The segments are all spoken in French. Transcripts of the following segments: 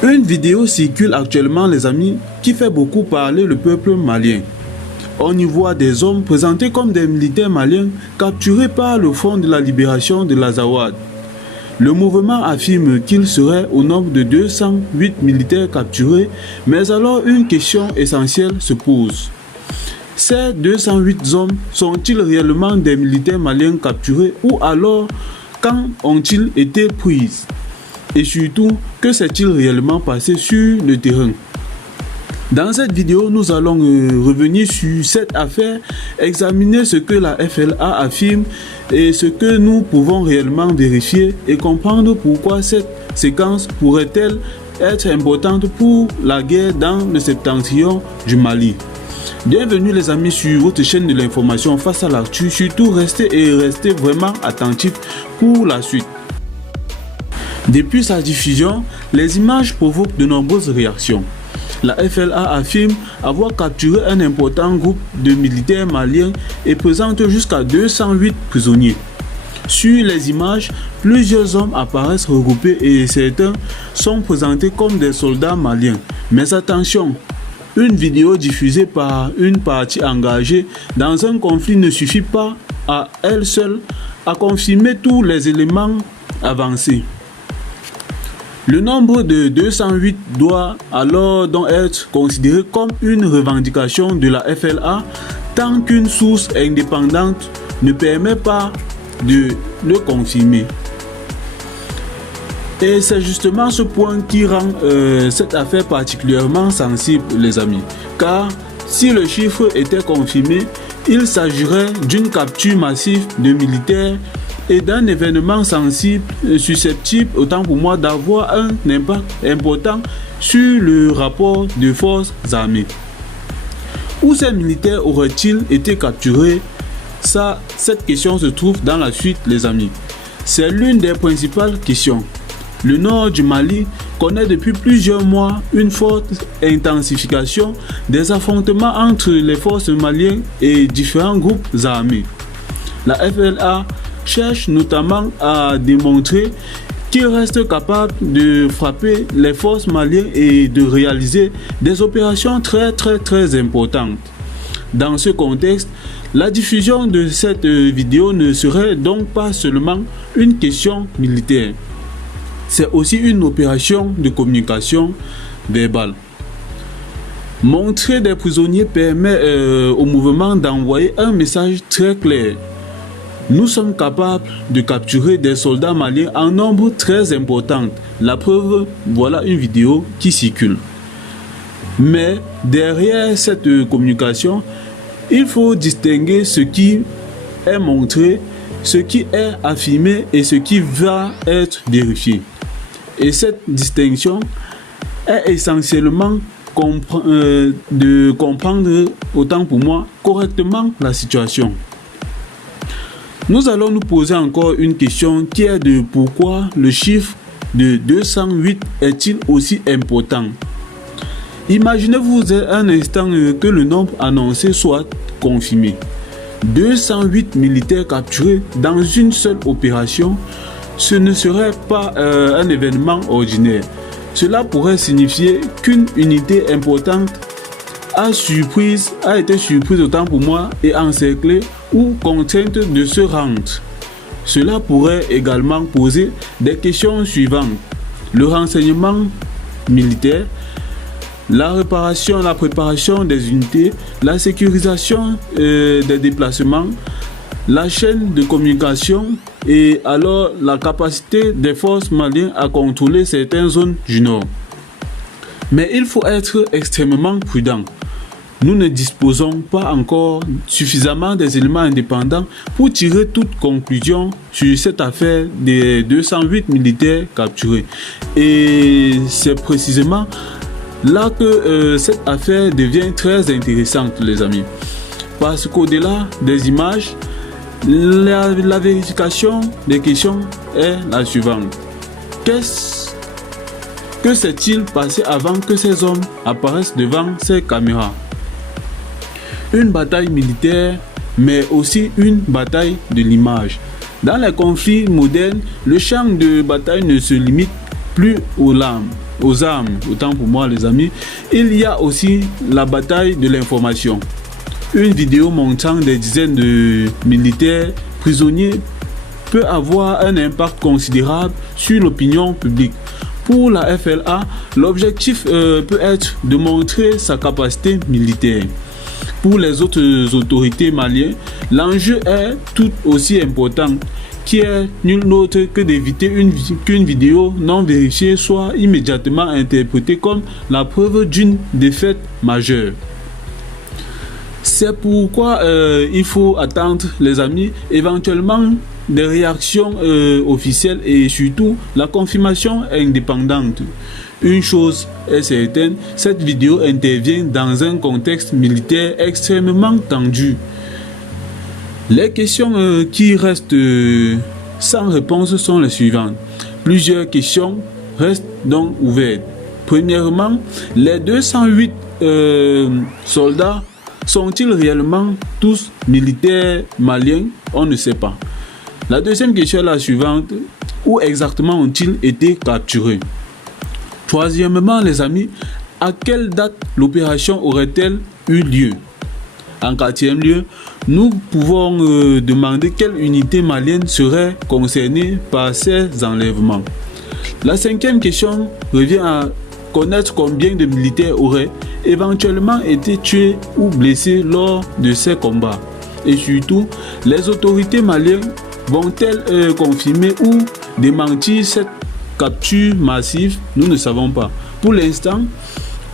Une vidéo circule actuellement, les amis, qui fait beaucoup parler le peuple malien. On y voit des hommes présentés comme des militaires maliens capturés par le Front de la Libération de l'Azawad. Le mouvement affirme qu'il serait au nombre de 208 militaires capturés, mais alors une question essentielle se pose. Ces 208 hommes sont-ils réellement des militaires maliens capturés ou alors quand ont-ils été pris? Et surtout, que s'est-il réellement passé sur le terrain? Dans cette vidéo, nous allons revenir sur cette affaire, examiner ce que la FLA affirme et ce que nous pouvons réellement vérifier et comprendre pourquoi cette séquence pourrait-elle être importante pour la guerre dans le septentrion du Mali. Bienvenue les amis sur votre chaîne de l'information Face à l'actu, surtout restez vraiment attentifs pour la suite. Depuis sa diffusion, les images provoquent de nombreuses réactions. La FLA affirme avoir capturé un important groupe de militaires maliens et présente jusqu'à 208 prisonniers. Sur les images, plusieurs hommes apparaissent regroupés et certains sont présentés comme des soldats maliens. Mais attention, une vidéo diffusée par une partie engagée dans un conflit ne suffit pas à elle seule à confirmer tous les éléments avancés. Le nombre de 208 doit alors donc être considéré comme une revendication de la FLA tant qu'une source indépendante ne permet pas de le confirmer. Et c'est justement ce point qui rend cette affaire particulièrement sensible, les amis. Car si le chiffre était confirmé, il s'agirait d'une capture massive de militaires et d'un événement sensible, susceptible, autant pour moi, d'avoir un impact important sur le rapport de forces armées. Où ces militaires auraient-ils été capturés? Cette question se trouve dans la suite, les amis. C'est l'une des principales questions. Le nord du Mali connaît depuis plusieurs mois une forte intensification des affrontements entre les forces maliennes et différents groupes armés. La FLA cherche notamment à démontrer qu'il reste capable de frapper les forces maliennes et de réaliser des opérations très importantes. Dans ce contexte, la diffusion de cette vidéo ne serait donc pas seulement une question militaire. C'est aussi une opération de communication verbale. Montrer des prisonniers permet au mouvement d'envoyer un message très clair. Nous sommes capables de capturer des soldats maliens en nombre très important. La preuve, voilà une vidéo qui circule. Mais derrière cette communication, il faut distinguer ce qui est montré, ce qui est affirmé et ce qui va être vérifié. Et cette distinction est essentiellement de comprendre, autant pour moi, correctement la situation. Nous allons nous poser encore une question qui est de pourquoi le chiffre de 208 est-il aussi important? Imaginez-vous un instant que le nombre annoncé soit confirmé. 208 militaires capturés dans une seule opération, ce ne serait pas un événement ordinaire. Cela pourrait signifier qu'une unité importante a été surprise autant pour moi et encerclée ou contrainte de se rendre. Cela pourrait également poser des questions suivantes. Le renseignement militaire, la préparation des unités, la sécurisation des déplacements, la chaîne de communication et alors la capacité des forces maliennes à contrôler certaines zones du nord. Mais il faut être extrêmement prudent. Nous ne disposons pas encore suffisamment des éléments indépendants pour tirer toute conclusion sur cette affaire des 208 militaires capturés. Et c'est précisément là que cette affaire devient très intéressante, les amis. Parce qu'au-delà des images, la vérification des questions est la suivante. Que s'est-il passé avant que ces hommes apparaissent devant ces caméras? Une bataille militaire, mais aussi une bataille de l'image. Dans les conflits modernes, le champ de bataille ne se limite plus aux armes, autant pour moi les amis, il y a aussi la bataille de l'information. Une vidéo montrant des dizaines de militaires prisonniers peut avoir un impact considérable sur l'opinion publique. Pour la FLA, l'objectif peut être de montrer sa capacité militaire. Pour les autres autorités maliennes, l'enjeu est tout aussi important, qui est nul autre que d'éviter qu'une vidéo non vérifiée soit immédiatement interprétée comme la preuve d'une défaite majeure. C'est pourquoi il faut attendre, les amis, éventuellement des réactions officielles et surtout la confirmation indépendante. Une chose est certaine, cette vidéo intervient dans un contexte militaire extrêmement tendu. Les questions qui restent sans réponse sont les suivantes. Plusieurs questions restent donc ouvertes. Premièrement, les 208 soldats sont-ils réellement tous militaires maliens? On ne sait pas. La deuxième question est la suivante. Où exactement ont-ils été capturés? Troisièmement, les amis, à quelle date l'opération aurait-elle eu lieu? En quatrième lieu, nous pouvons demander quelle unité malienne serait concernée par ces enlèvements. La cinquième question revient à connaître combien de militaires auraient éventuellement été tués ou blessés lors de ces combats. Et surtout, les autorités maliennes vont-elles confirmer ou démentir cette capture massive? Nous ne savons pas. Pour l'instant,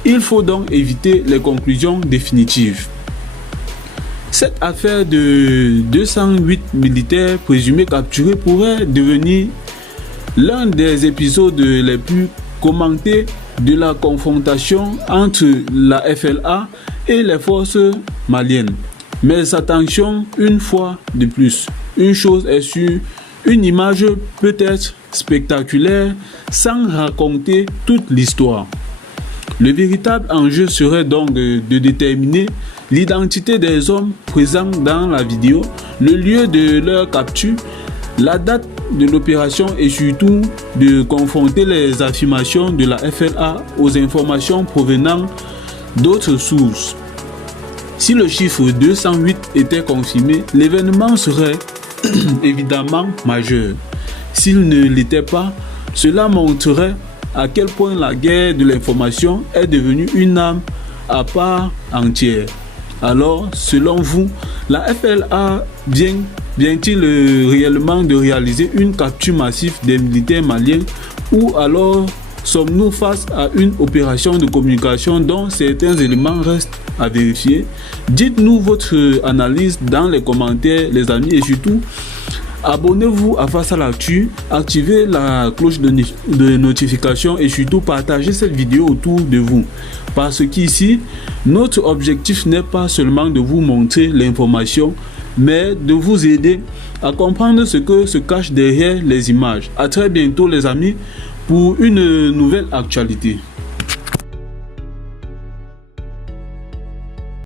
il faut donc éviter les conclusions définitives. Cette affaire de 208 militaires présumés capturés pourrait devenir l'un des épisodes les plus commentés de la confrontation entre la FLA et les forces maliennes. Mais attention, une fois de plus, une chose est sûre, une image peut être spectaculaire sans raconter toute l'histoire. Le véritable enjeu serait donc de déterminer l'identité des hommes présents dans la vidéo, le lieu de leur capture, la date de l'opération et surtout de confronter les affirmations de la FLA aux informations provenant d'autres sources. Si le chiffre 208 était confirmé, l'événement serait évidemment majeur. S'il ne l'était pas, cela montrerait à quel point la guerre de l'information est devenue une arme à part entière. Alors, selon vous, la FLA vient-il réellement de réaliser une capture massive des militaires maliens ou alors sommes-nous face à une opération de communication dont certains éléments restent à vérifier? Dites-nous votre analyse dans les commentaires, les amis, et surtout, abonnez-vous à Face à l'actu, activez la cloche de notification et surtout partagez cette vidéo autour de vous. Parce qu'ici, notre objectif n'est pas seulement de vous montrer l'information, mais de vous aider à comprendre ce que se cache derrière les images. À très bientôt les amis pour une nouvelle actualité.